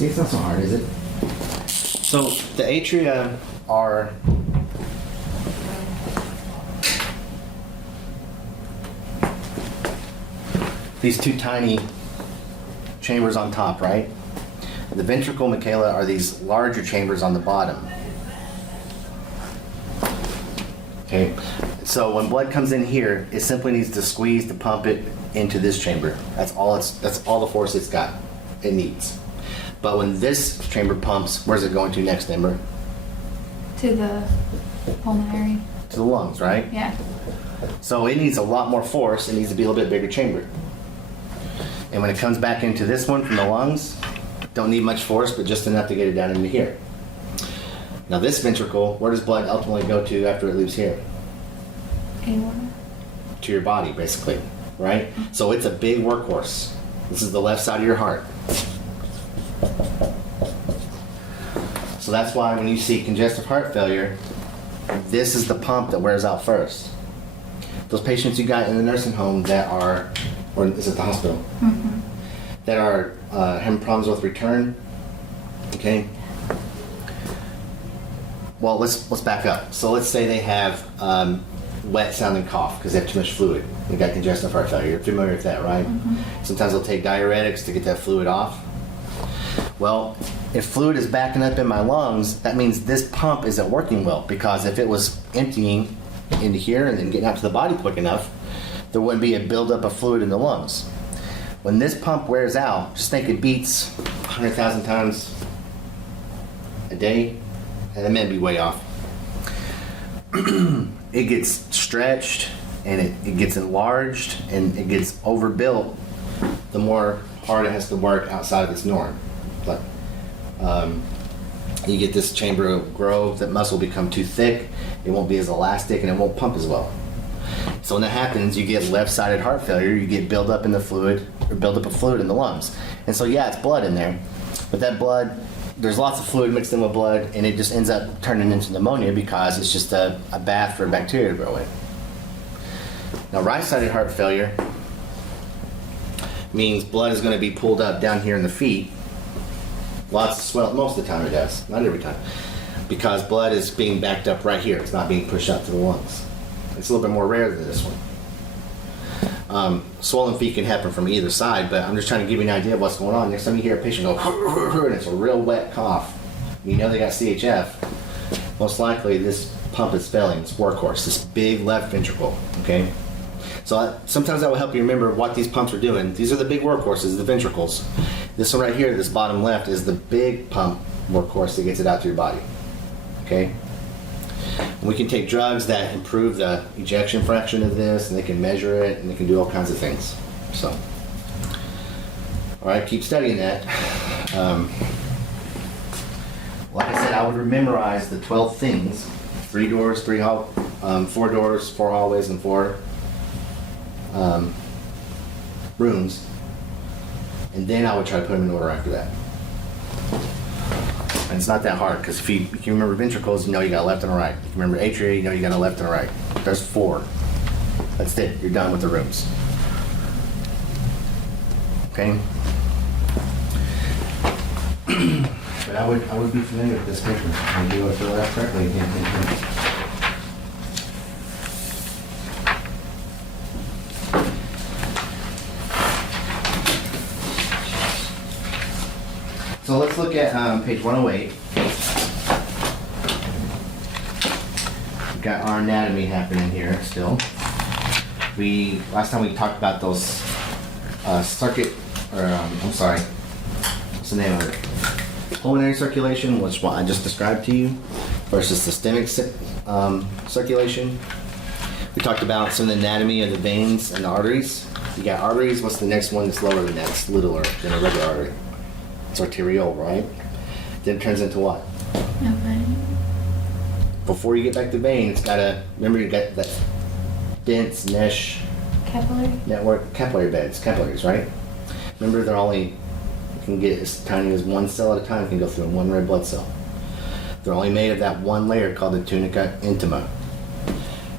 See, it's not so hard, is it? So the atria are these two tiny chambers on top, right? The ventricle, Michaela, are these larger chambers on the bottom. Okay, so when blood comes in here, it simply needs to squeeze to pump it into this chamber. That's all the force it's got. It needs. But when this chamber pumps, where's it going to next, Amber? To the pulmonary. To the lungs, right? Yeah. So it needs a lot more force. It needs to be a little bit bigger chamber. And when it comes back into this one from the lungs, don't need much force, but just enough to get it down into here. Now this ventricle, where does blood ultimately go to after it leaves here? Aorta. To your body, basically, right? So it's a big workhorse. This is the left side of your heart. So that's why when you see congestive heart failure, this is the pump that wears out first. Those patients you got in the nursing home that are, or is it the hospital? Mm-hmm. That are having problems with return, okay? Well, let's back up. So let's say they have wet sounding cough because they have too much fluid. They got congestive heart failure. You're familiar with that, right? Mm-hmm. Sometimes they'll take diuretics to get that fluid off. Well, if fluid is backing up in my lungs, that means this pump isn't working well, because if it was emptying into here and then getting out to the body quick enough, there wouldn't be a buildup of fluid in the lungs. When this pump wears out, just think it beats 100,000 times a day, and that may be way off. It gets stretched and it gets enlarged and it gets overbuilt the more hard it has to work outside of its norm. But you get this chamber of growth, that muscle will become too thick, it won't be as elastic, and it won't pump as well. So when that happens, you get left-sided heart failure, you get buildup in the fluid, or buildup of fluid in the lungs. And so yeah, it's blood in there, but that blood, there's lots of fluid mixed in with blood, and it just ends up turning into pneumonia because it's just a bath for bacteria to grow in. Now right-sided heart failure means blood is going to be pulled up down here in the feet. Lots of swell, most of the time it does, not every time, because blood is being backed up right here. It's not being pushed out to the lungs. It's a little bit more rare than this one. Swollen feet can happen from either side, but I'm just trying to give you an idea of what's going on. Next time you hear a patient go, and it's a real wet cough, you know they got CHF, most likely this pump is failing, it's workhorse, this big left ventricle, okay? So sometimes that will help you remember what these pumps are doing. These are the big workhorses, the ventricles. This one right here, this bottom left, is the big pump workhorse that gets it out to your body, okay? We can take drugs that improve the ejection fraction of this, and they can measure it, and they can do all kinds of things. So, all right, keep studying that. Like I said, I would memorize the 12 things: 3 doors, 4 doors, 4 hallways, and 4 rooms, and then I would try to put them in order after that. And it's not that hard, because if you remember ventricles, you know you got a left and a right. If you remember atria, you know you got a left and a right. There's 4. That's it. You're done with the rooms. Okay? But I would be familiar with this paper. And you would fill it out correctly. So let's look at page 108. We've got our anatomy happening here still. Last time we talked about those what's the name of it? Pulmonary circulation, which what I just described to you, versus systemic circulation. We talked about some of the anatomy of the veins and the arteries. You got arteries, what's the next one that's lower than that? It's littler than a regular artery. It's arteriole, right? Then it turns into what? A vein. Before you get back to vein, it's gotta, remember you got that dense mesh Capillary. network, capillaries, right? Remember they're only, you can get as tiny as 1 cell at a time, can go through in 1 red blood cell. They're only made of that one layer called the tunica intima.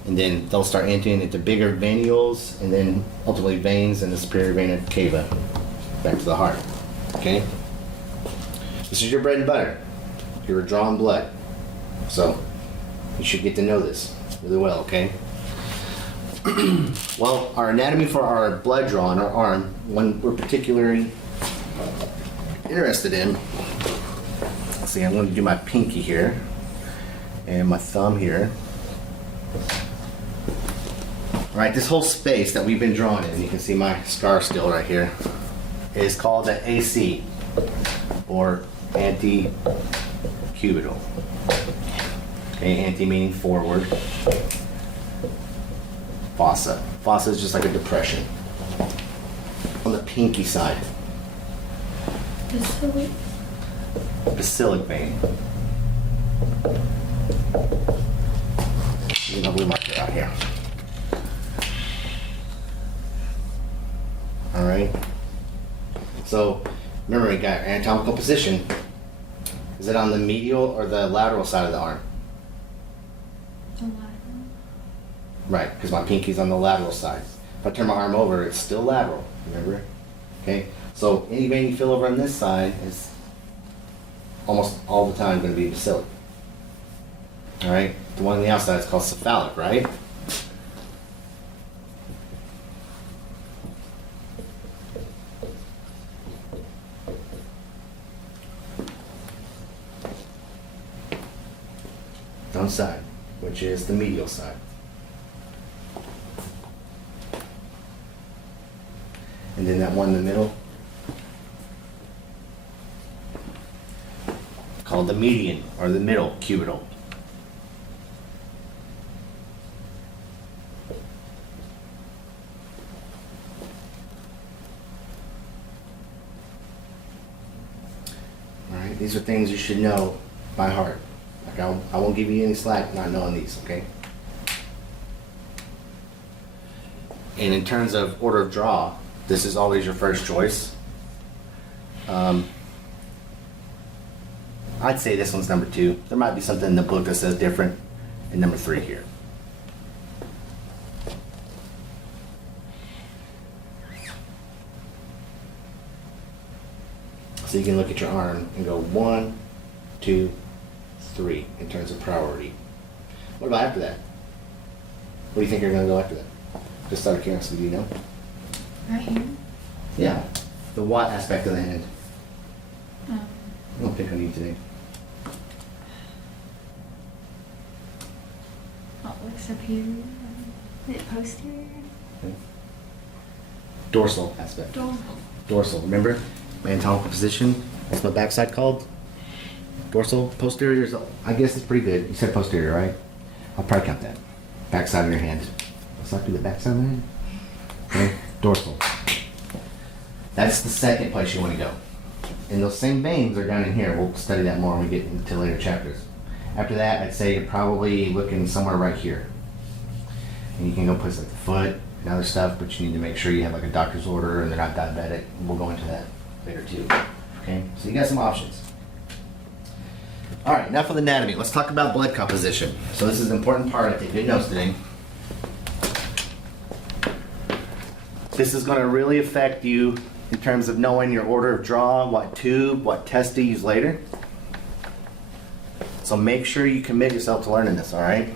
And then they'll start emptying into bigger venules, and then ultimately veins and the superior vena cava back to the heart. Okay? This is your bread and butter. You're drawing blood. So, you should get to know this really well, okay? Well, our anatomy for our blood draw on our arm, one we're particularly interested in. Let's see, I'm going to do my pinky here and my thumb here. All right, this whole space that we've been drawing in, you can see my scar still right here, is called the AC, or antecubital. Okay, anti meaning forward. Fossa. Fossa is just like a depression on the pinky side. Basilic. Basilic vein. You know, blue marker out here. All right. So remember, we got anatomical position. Is it on the medial or the lateral side of the arm? Right, because my pinky's on the lateral side. If I turn my arm over, it's still lateral, remember? Okay, so any vein you feel over on this side is almost all the time going to be basilic. All right, the one on the outside is called cephalic, right? Down side, which is the medial side. And then that one in the middle, called the median, or the middle cubital. Alright, these are things you should know by heart. Like I won't give you any slack not knowing these, okay? And in terms of order of draw, this is always your first choice. I'd say this one's number 2. There might be something in the book that says different, and number 3 here. So you can look at your arm and go 1, 2, 3 in terms of priority. What about after that? What do you think you're going to go after that? Just out of curiosity, do you know? Right here. Yeah, the what aspect of the hand. Um, I won't pick on you today. like superior. Is it posterior? Dorsal aspect. Dorsal. Dorsal, remember? Anatomical position. What's my backside called? Dorsal. Posterior is, I guess it's pretty good. You said posterior, right? I'll probably count that. Backside of your hand. Let's not do the backside of the hand. Okay, dorsal. That's the second place you want to go. And those same veins are down in here. We'll study that more when we get into later chapters. After that, I'd say you're probably looking somewhere right here. And you can go places like the foot and other stuff, but you need to make sure you have like a doctor's order and they're not diabetic. We'll go into that later too. Okay, so you got some options. All right, enough of the anatomy. Let's talk about blood composition. So this is an important part. I take good notes today. This is going to really affect you in terms of knowing your order of draw, what tube, what test to use later. So make sure you commit yourself to learning this, all right?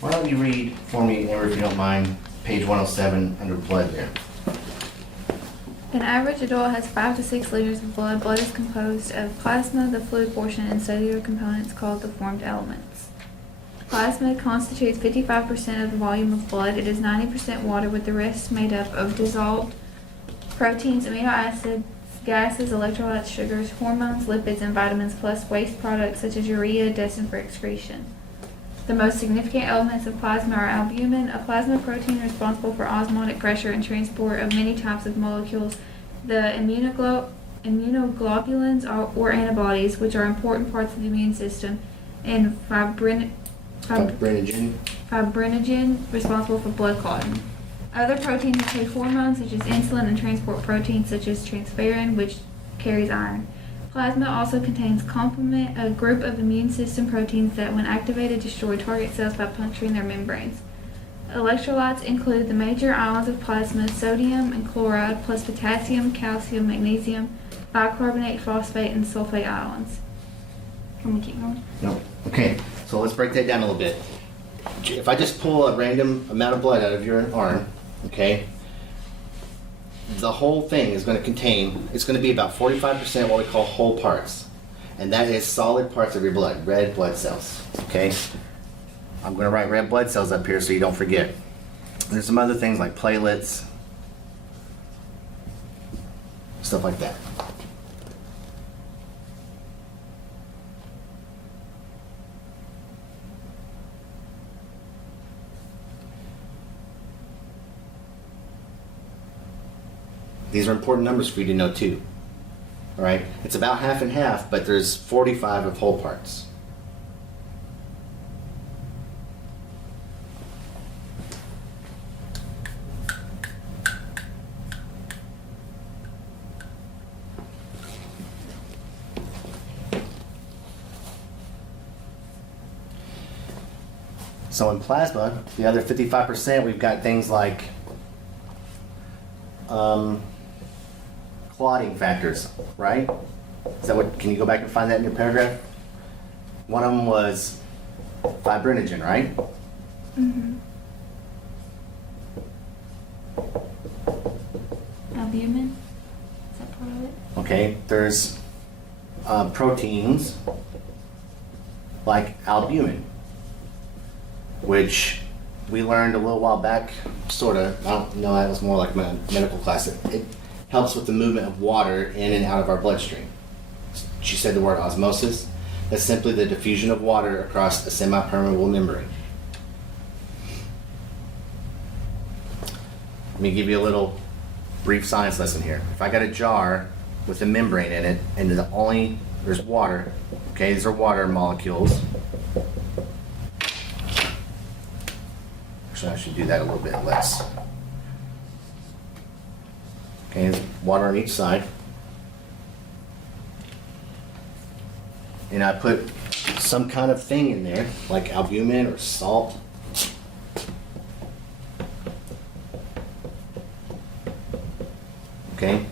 Why don't you read for me, Amber, if you don't mind, page 107 under blood there. An average adult has 5 to 6 liters of blood. Blood is composed of plasma, the fluid portion, and cellular components called the formed elements. Plasma constitutes 55% of the volume of blood. It is 90% water, with the rest made up of dissolved proteins, amino acids, gases, electrolytes, sugars, hormones, lipids, and vitamins, plus waste products such as urea destined for excretion. The most significant elements of plasma are albumin, a plasma protein responsible for osmotic pressure and transport of many types of molecules, the immunoglobulins or antibodies, which are important parts of the immune system, and fibrinogen, responsible for blood clotting. Other proteins include hormones such as insulin and transport proteins such as transferrin, which carries iron. Plasma also contains complement, a group of immune system proteins that, when activated, destroy target cells by puncturing their membranes. Electrolytes include the major ions of plasma, sodium and chloride, plus potassium, calcium, magnesium, bicarbonate, phosphate, and sulfate ions. Can we keep going? No. Okay, so let's break that down a little bit. If I just pull a random amount of blood out of your arm, okay, the whole thing is going to contain, it's going to be about 45% what we call whole parts. And that is solid parts of your blood, red blood cells, okay? I'm going to write red blood cells up here so you don't forget. There's some other things like platelets, stuff like that. These are important numbers for you to know too. All right? It's about half and half, but there's 45 of whole parts. So in plasma, the other 55%, we've got things like clotting factors, right? Is that what? Can you go back and find that in your paragraph? One of them was fibrinogen, right? Mm-hmm. Albumin? Is that part of it? Okay. There's proteins like albumin, which we learned a little while back, sort of. I don't know, that was more like my medical class. It helps with the movement of water in and out of our bloodstream. She said the word osmosis. That's simply the diffusion of water across a semi-permeable membrane. Let me give you a little brief science lesson here. If I got a jar with a membrane in it, and there's water, okay, these are water molecules. Actually, I should do that a little bit less. Okay, there's water on each side. And I put some kind of thing in there, like albumin or salt. Okay?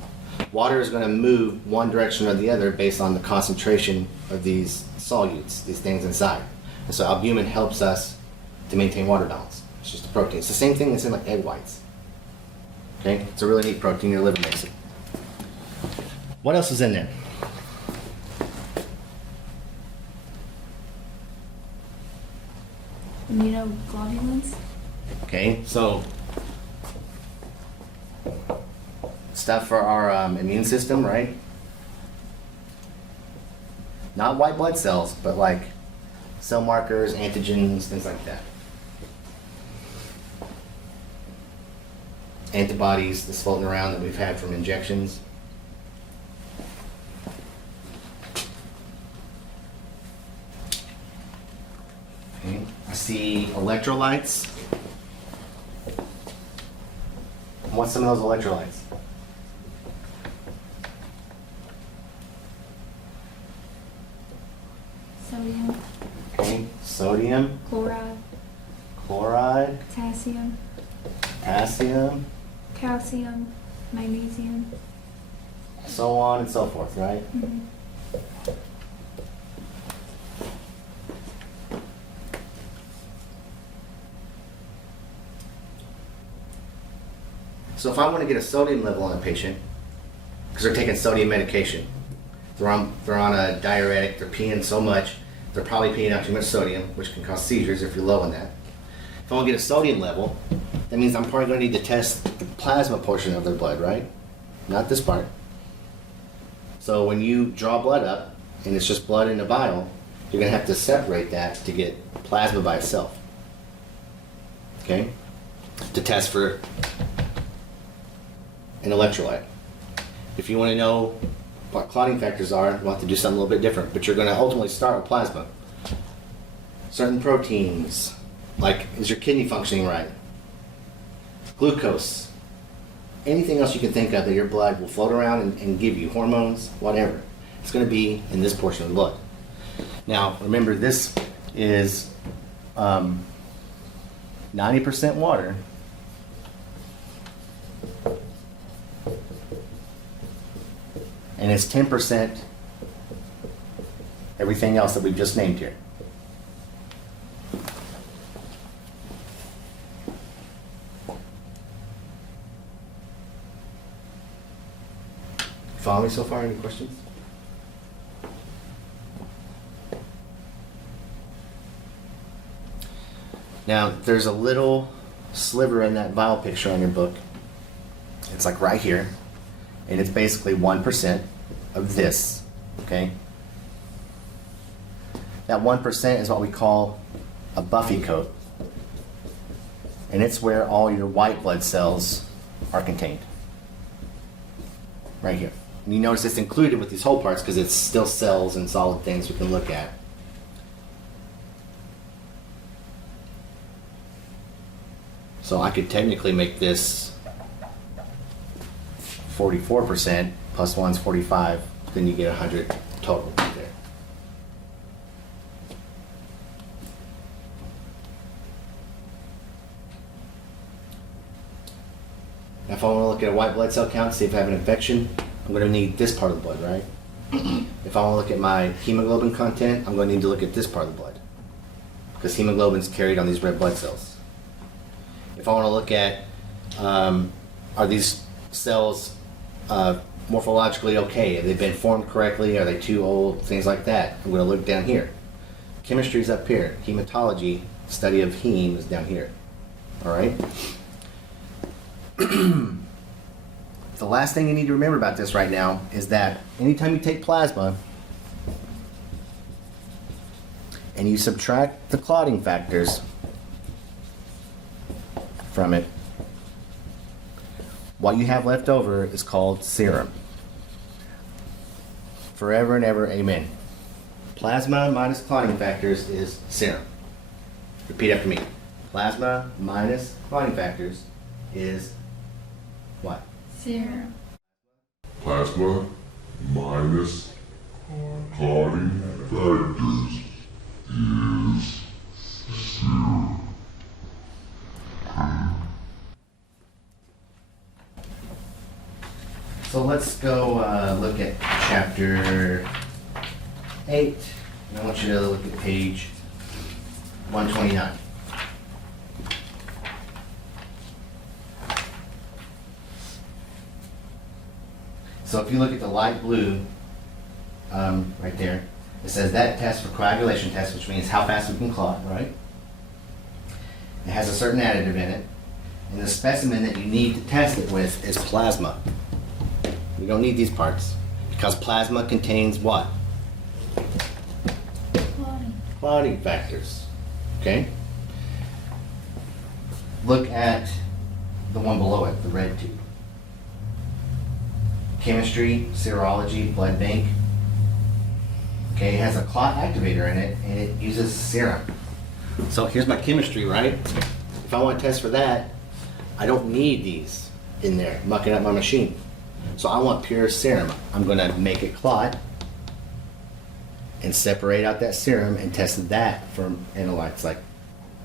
Water is going to move one direction or the other based on the concentration of these solutes, these things inside. And so albumin helps us to maintain water balance. It's just a protein. It's the same thing that's in like egg whites. Okay? It's a really neat protein. Your liver makes it. What else is in there? Immunoglobulins? Okay, so stuff for our immune system, right? Not white blood cells, but like cell markers, antigens, things like that. Antibodies that's floating around that we've had from injections. Okay. I see electrolytes. What's some of those electrolytes? Sodium, Okay, sodium, chloride, chloride, potassium, potassium, calcium, magnesium. so on and so forth, right? Mhm. So if I want to get a sodium level on a patient, because they're taking sodium medication, they're on a diuretic, they're peeing so much, they're probably peeing out too much sodium, which can cause seizures if you're low in that. If I want to get a sodium level, that means I'm probably going to need to test the plasma portion of their blood, right? Not this part. So when you draw blood up, and it's just blood in a vial, you're going to have to separate that to get plasma by itself. Okay? To test for an electrolyte. If you want to know what clotting factors are, we'll have to do something a little bit different, but you're going to ultimately start with plasma. Certain proteins, like is your kidney functioning right? Glucose. Anything else you can think of that your blood will float around and give you, hormones, whatever. It's going to be in this portion of the blood. Now, remember, this is 90% water. And it's 10% everything else that we've just named here. Follow me so far? Any questions? Now, there's a little sliver in that vial picture on your book. It's like right here. And it's basically 1% of this, okay? That 1% is what we call a Buffy coat. And it's where all your white blood cells are contained. Right here. And you notice it's included with these whole parts because it's still cells and solid things we can look at. So I could technically make this 44%, plus 1's 45, then you get 100 total right there. Now if I want to look at a white blood cell count, see if I have an infection, I'm going to need this part of the blood, right? If I want to look at my hemoglobin content, I'm going to need to look at this part of the blood. Because hemoglobin is carried on these red blood cells. If I want to look at, are these cells morphologically okay? Have they been formed correctly? Are they too old? Things like that. I'm going to look down here. Chemistry is up here. Hematology, study of heme, is down here. All right? The last thing you need to remember about this right now is that anytime you take plasma and you subtract the clotting factors from it, what you have left over is called serum. Forever and ever, amen. Plasma minus clotting factors is serum. Repeat after me. Plasma minus clotting factors is what? Serum. Plasma minus clotting factors is serum. So let's go look at chapter 8. And I want you to look at page 129. So if you look at the light blue right there, it says that test for coagulation test, which means how fast we can clot, right? It has a certain additive in it. And the specimen that you need to test it with is plasma. We don't need these parts because plasma contains what? Clotting factors. Okay? Look at the one below it, the red tube. Chemistry, serology, blood bank. Okay, it has a clot activator in it and it uses serum. So here's my chemistry, right? If I want to test for that, I don't need these in there mucking up my machine. So I want pure serum. I'm going to make it clot and separate out that serum and test that for analytes like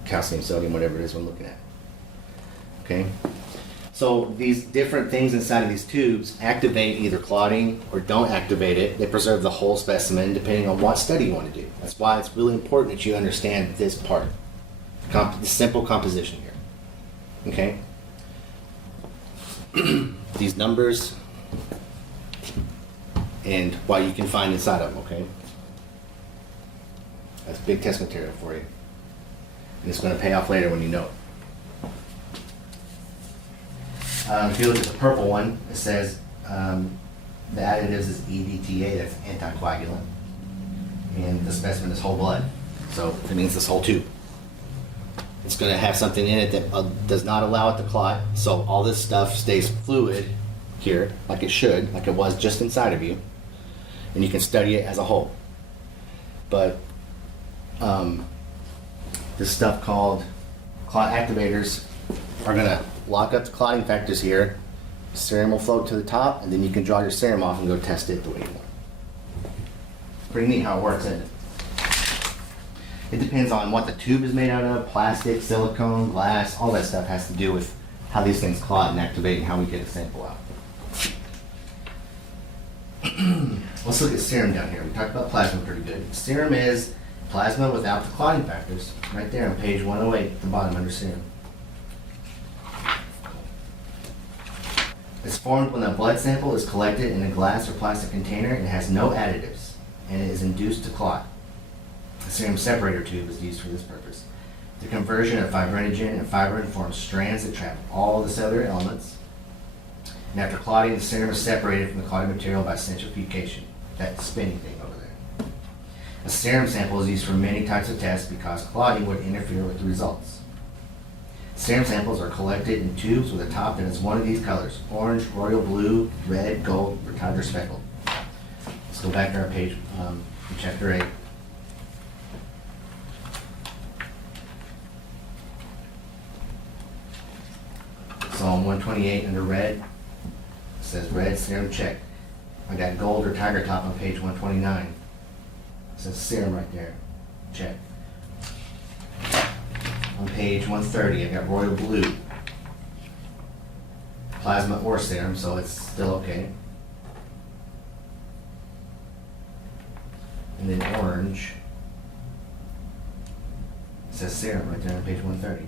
calcium, sodium, whatever it is we're looking at. Okay? So these different things inside of these tubes activate either clotting or don't activate it. They preserve the whole specimen depending on what study you want to do. That's why it's really important that you understand this part. The simple composition here. Okay? These numbers and what you can find inside of them, okay? That's big test material for you. And it's going to pay off later when you know it. If you look at the purple one, it says the additives is EDTA, that's anticoagulant. And the specimen is whole blood. So it means this whole tube. It's going to have something in it that does not allow it to clot. So all this stuff stays fluid here, like it should, like it was just inside of you. And you can study it as a whole. But this stuff called clot activators are going to lock up the clotting factors here. Serum will float to the top, and then you can draw your serum off and go test it the way you want. Pretty neat how it works, isn't it? It depends on what the tube is made out of, plastic, silicone, glass, all that stuff has to do with how these things clot and activate and how we get a sample out. Let's look at serum down here. We talked about plasma pretty good. Serum is plasma without the clotting factors. Right there on page 108 at the bottom under serum. It's formed when a blood sample is collected in a glass or plastic container and has no additives, and it is induced to clot. A serum separator tube is used for this purpose. The conversion of fibrinogen and fibrin forms strands that trap all the cellular elements. And after clotting, the serum is separated from the clotting material by centrifugation, that spinning thing over there. A serum sample is used for many types of tests because clotting would interfere with the results. Serum samples are collected in tubes with a top that is one of these colors: orange, royal blue, red, gold, or tiger speckled. Let's go back to our page in chapter 8. Psalm 128 under red, it says red serum check. I got gold or tiger top on page 129. It says serum right there, check. On page 130, I got royal blue. Plasma or serum, so it's still okay. And then orange, it says serum right there on page 130.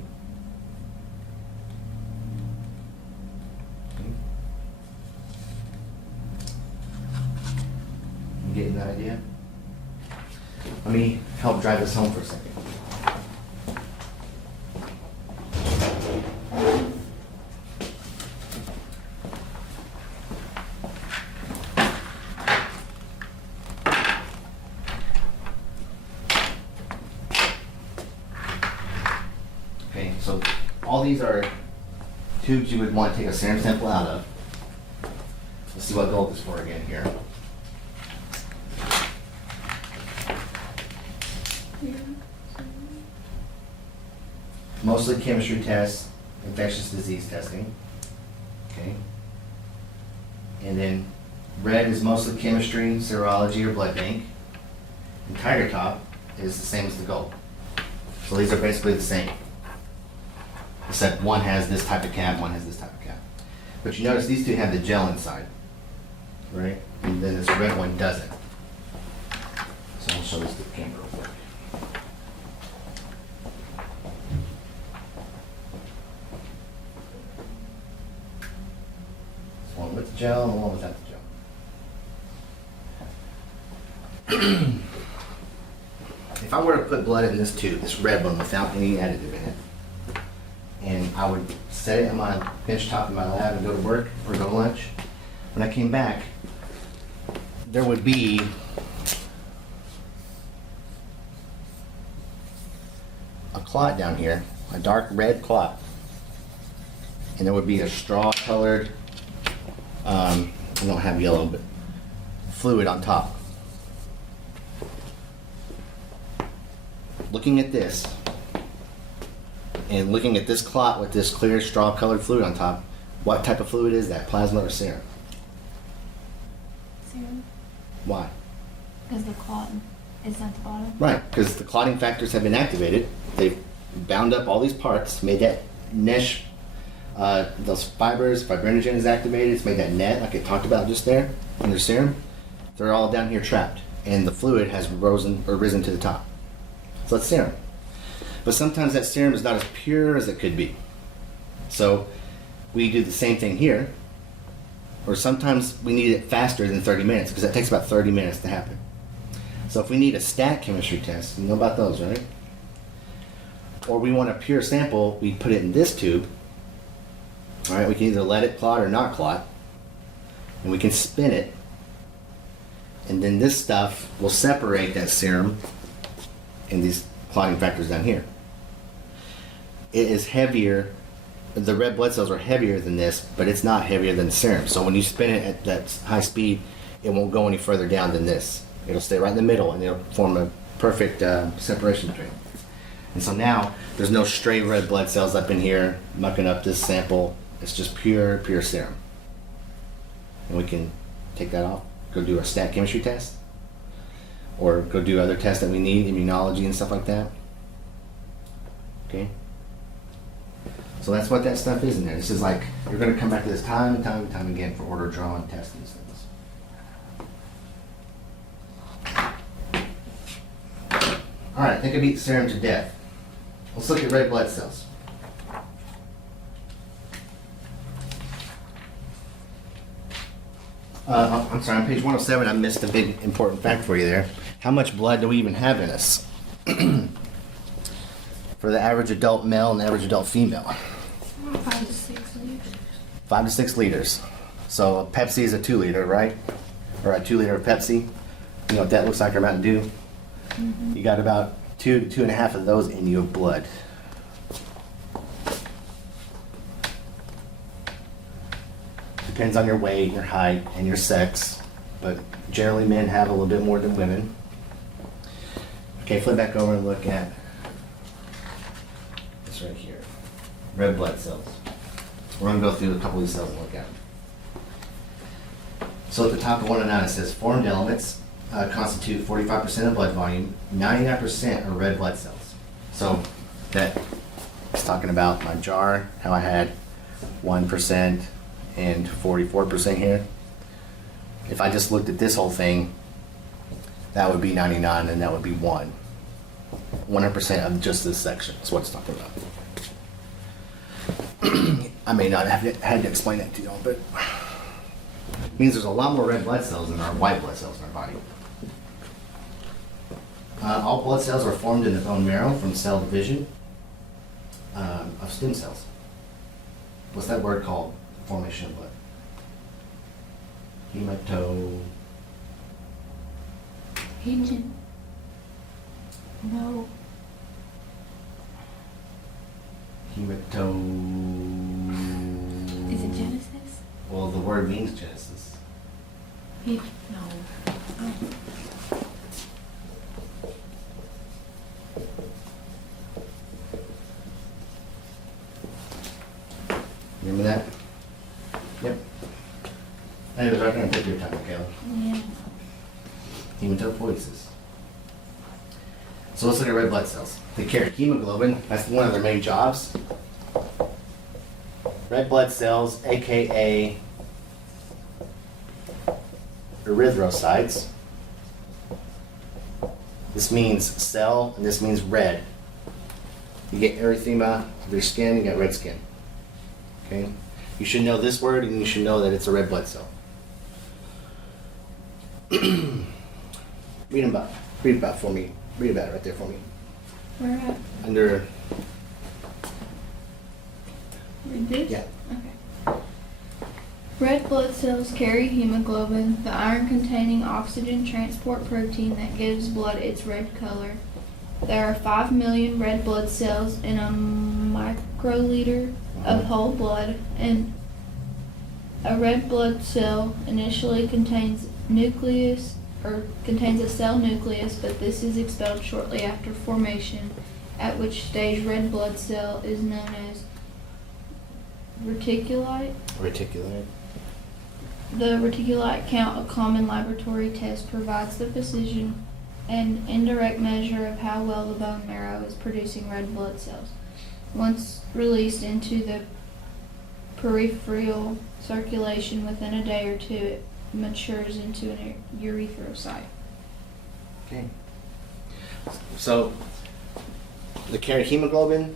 You getting that idea? Let me help drive this home for a second. Okay, so all these are tubes you would want to take a serum sample out of. Let's see what gold is for again here. Mostly chemistry tests, infectious disease testing. Okay. And then red is mostly chemistry, serology, or blood bank. And tiger top is the same as the gold. So these are basically the same. Except one has this type of cap, one has this type of cap. But you notice these two have the gel inside, right? And then this red one doesn't. So I'll show this to the camera real quick. This one with the gel and the one without the gel. If I were to put blood in this tube, this red one without any additive in it, and I would set it on my bench top in my lab and go to work or go to lunch, when I came back, there would be a clot down here, a dark red clot. And there would be a straw-colored, I don't have yellow, but fluid on top. Looking at this, and looking at this clot with this clear straw-colored fluid on top, what type of fluid is that? Plasma or serum? Serum. Why? Because the clot is at the bottom. Right, because the clotting factors have been activated. They've bound up all these parts, made that mesh, those fibers, fibrinogen is activated, it's made that net like I talked about just there in their serum. They're all down here trapped, and the fluid has risen to the top. So that's serum. But sometimes that serum is not as pure as it could be. So we do the same thing here, or sometimes we need it faster than 30 minutes because that takes about 30 minutes to happen. So if we need a stat chemistry test, you know about those, right? Or we want a pure sample, we put it in this tube. All right, we can either let it clot or not clot, and we can spin it, and then this stuff will separate that serum and these clotting factors down here. It is heavier, the red blood cells are heavier than this, but it's not heavier than the serum. So when you spin it at that high speed, it won't go any further down than this. It'll stay right in the middle and it'll form a perfect separation between. And so now there's no stray red blood cells up in here mucking up this sample. It's just pure serum. And we can take that off, go do a stat chemistry test. or go do other tests that we need, immunology and stuff like that. Okay. So that's what that stuff is in there. This is like, you're going to come back to this time and time and time again for order drawing, testing these things. All right, I think I beat serum to death. Let's look at red blood cells. I'm sorry, on page 107, I missed a big important fact for you there. How much blood do we even have in us? For the average adult male and the average adult female. 5 to 6 liters. 5 to 6 liters. So a Pepsi is a 2 liter, right? Or a 2 liter of Pepsi. You know what that looks like, or Mountain Dew? You got about 2 to 2.5 of those in you of blood. Depends on your weight, your height, and your sex, but generally men have a little bit more than women. Okay, flip back over and look at this right here. Red blood cells. We're going to go through a couple of these cells and look at them. So at the top of 109 it says formed elements constitute 45% of blood volume, 99% are red blood cells. So that is talking about my jar, how I had 1% and 44% here. If I just looked at this whole thing, that would be 99 and that would be 1. 100% of just this section is what it's talking about. I may not have had to explain that to y'all, but it means there's a lot more red blood cells than our white blood cells in our body. All blood cells are formed in the bone marrow from cell division of stem cells. What's that word called? Formation of blood. Hemation. No. Is it Genesis? Well, the word means Genesis. No. Remember that? Yep. Anyways, I'm going to take your time, Caleb. Yeah. Hematopoiesis. So let's look at red blood cells. They carry hemoglobin. That's one of their main jobs. Red blood cells, aka erythrocytes. This means cell, and this means red. You get erythema of your skin, you get red skin. Okay? You should know this word, and you should know that it's a red blood cell. Read about for me. Read about it right there for me. Where at? Under, Read this? yeah. Okay. Red blood cells carry hemoglobin, the iron-containing oxygen transport protein that gives blood its red color. There are 5 million red blood cells in a microliter of whole blood, and a red blood cell initially contains a cell nucleus, but this is expelled shortly after formation, at which stage red blood cell is known as reticulite. Reticulate. The reticulite count, a common laboratory test, provides the physician an indirect measure of how well the bone marrow is producing red blood cells. Once released into the peripheral circulation within a day or two, it matures into an erythrocyte. Okay. So, the carry hemoglobin,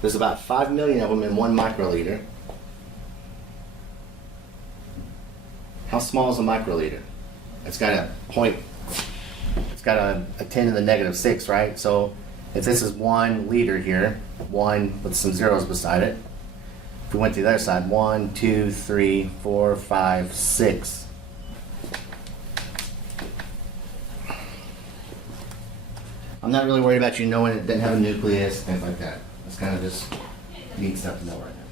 there's about 5 million of them in 1 microliter. How small is a microliter? It's got a 10 to the negative 6, right? So, if this is 1 liter here, 1 with some zeros beside it, if we went to the other side, 1, 2, 3, 4, 5, 6. I'm not really worried about you knowing it didn't have a nucleus, things like that. It's kind of just neat stuff to know right now.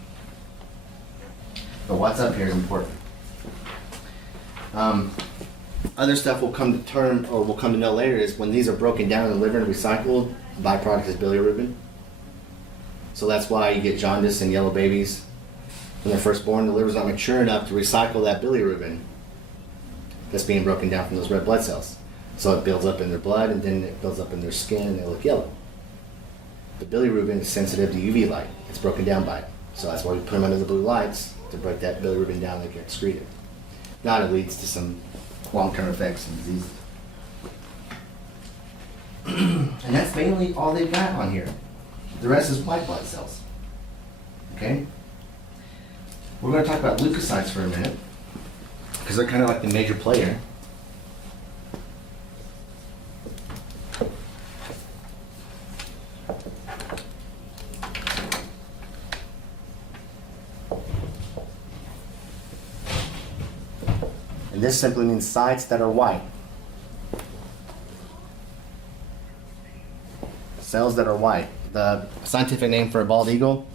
But what's up here is important. Other stuff we'll come to know later is when these are broken down in the liver and recycled, the byproduct is bilirubin. So that's why you get jaundice in yellow babies. When they're first born, the liver's not mature enough to recycle that bilirubin that's being broken down from those red blood cells. So it builds up in their blood and then it builds up in their skin and they look yellow. The bilirubin is sensitive to UV light. It's broken down by it. So that's why we put them under the blue lights to break that bilirubin down and get excreted. Now it leads to some long-term effects and diseases. And that's mainly all they've got on here. The rest is white blood cells. Okay? We're going to talk about leukocytes for a minute because they're kind of like the major player. And this simply means sites that are white. Cells that are white. The scientific name for a bald eagle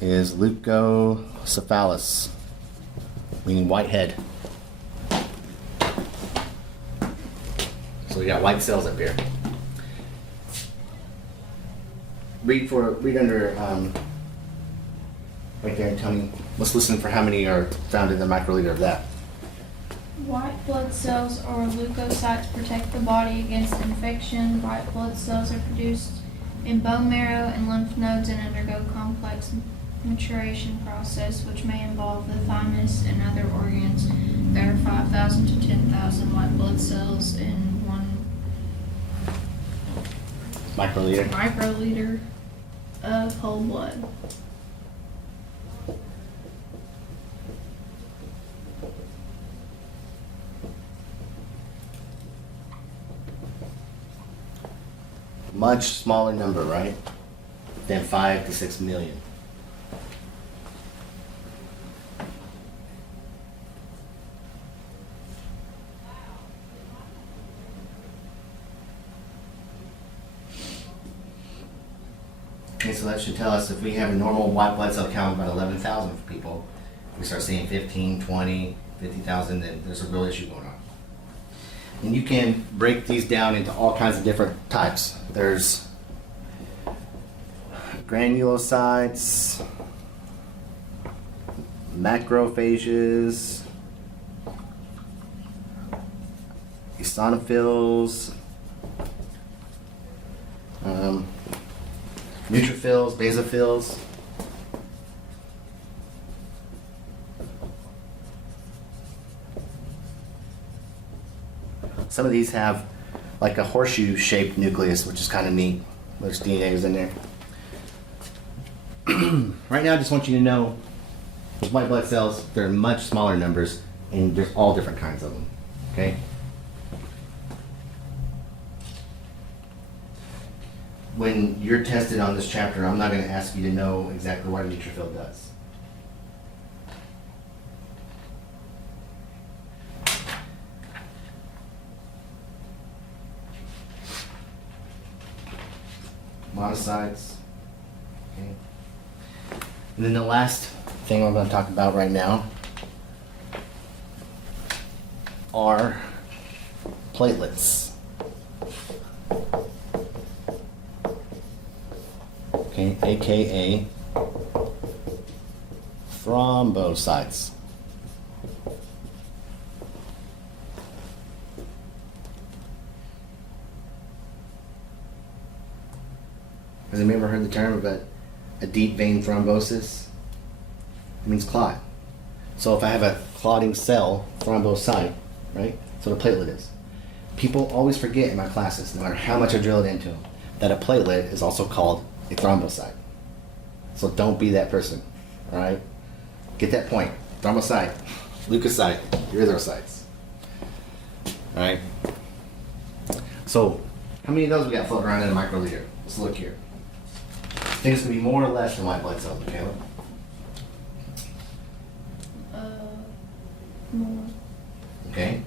is leukocephalus, meaning white head. So we got white cells up here. Read under right there and tell me, let's listen for how many are found in the microliter of that. White blood cells or leukocytes protect the body against infection. White blood cells are produced in bone marrow and lymph nodes and undergo complex maturation process, which may involve the thymus and other organs. There are 5,000 to 10,000 white blood cells in 1 Microliter. microliter of whole blood. Much smaller number, right? Than 5 to 6 million. Okay, so that should tell us if we have a normal white blood cell count of about 11,000 for people, if we start seeing 15, 20, 50,000, then there's a real issue going on. And you can break these down into all kinds of different types. There's granulocytes, macrophages, eosinophils, neutrophils, basophils. Some of these have like a horseshoe-shaped nucleus, which is kind of neat. There's DNA is in there. Right now, I just want you to know, with white blood cells, they're in much smaller numbers, and there's all different kinds of them. Okay. When you're tested on this chapter, I'm not going to ask you to know exactly what a neutrophil does. Monocytes. Okay. And then the last thing I'm going to talk about right now are platelets. Okay, aka thrombocytes. Has anybody ever heard the term of a deep vein thrombosis? It means clot. So if I have a clotting cell, thrombocyte, right? That's what a platelet is. People always forget in my classes, no matter how much I drill it into them, that a platelet is also called a thrombocyte. So don't be that person, all right? Get that point. Thrombocyte, leukocyte, erythrocytes. All right? So how many of those we got floating around in a microliter? Let's look here. I think it's going to be more or less than white blood cells, Michaela. More. Okay.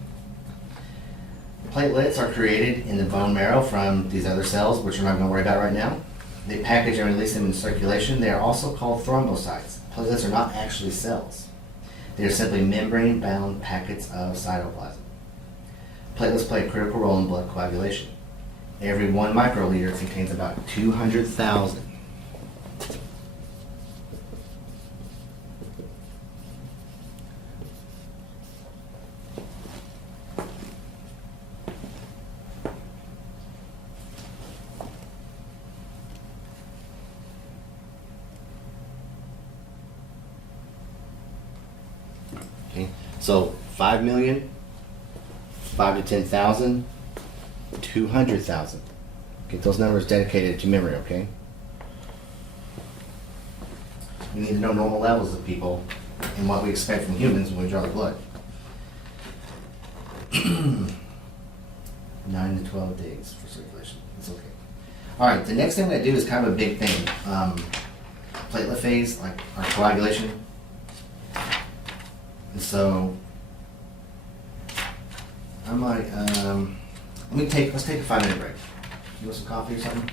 Platelets are created in the bone marrow from these other cells, which we're not going to worry about right now. They package and release them in circulation. They are also called thrombocytes. Platelets are not actually cells. They are simply membrane-bound packets of cytoplasm. Platelets play a critical role in blood coagulation. Every 1 microliter contains about 200,000. Okay, so 5 million, 5 to 10,000, 200,000. Get those numbers dedicated to memory, okay? We need to know normal levels of people and what we expect from humans when we draw the blood. 9 to 12 days for circulation. It's okay. All right, the next thing I'm going to do is kind of a big thing. Platelet phase, like our coagulation. And so, I might, let's take a 5-minute break. You want some coffee or something?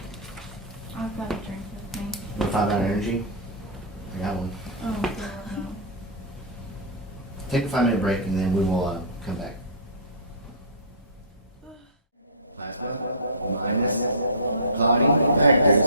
I've got a drink with me. You want 5 Hour Energy? I got one. Oh, no. Take a 5-minute break and then we will come back. Plasma minus clotting factors